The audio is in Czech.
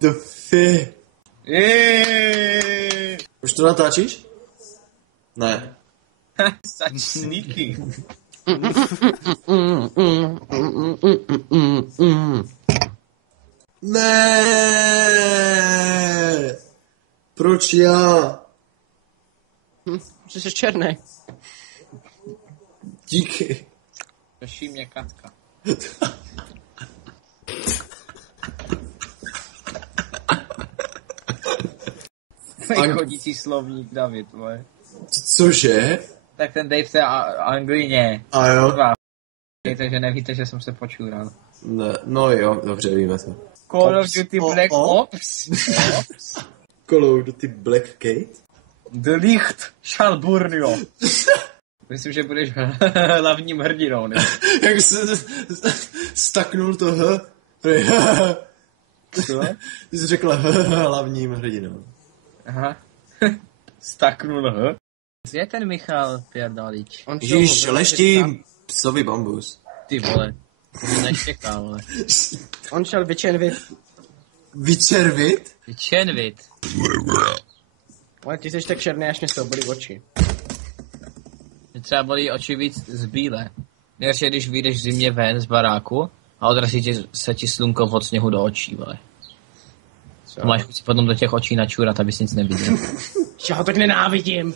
the fi? Jeeeeej. Už to natáčíš? Ne. Such sneaky. Ne. Proč já? Že jsi černý. Díky. Řeší mě Katka. Fake chodící slovník, David, vole. Cože? Tak ten Dave v té anglině. A jo? Víte, že nevíte, že jsem se počural. Ne, no jo, dobře, víme to. Call of Duty Black Ops. Call of Duty Black Kate? The Licht shall burn you. Myslím, že budeš hlavním hrdinou, ne? Jak se staknul to Co? Ty jsi řekl hlavním hrdinou. Aha. Staknul Kde je ten Michal Pierdalič? Ježíš, leští psovi bambus. Ty vole. To mě nečeká, vole. On šel vyčenvit. Vyčervit? Vyčenvit. Ale ty jsi tak černý, až mě z toho bolí oči. Mě třeba bolí oči víc z bílé. Nejhorší, když vyjdeš v zimě ven z baráku a odrazí se ti slunko od sněhu do očí, vole. To máš chuť si potom do těch očí načurat, abys nic neviděl. Já ho tak nenávidím.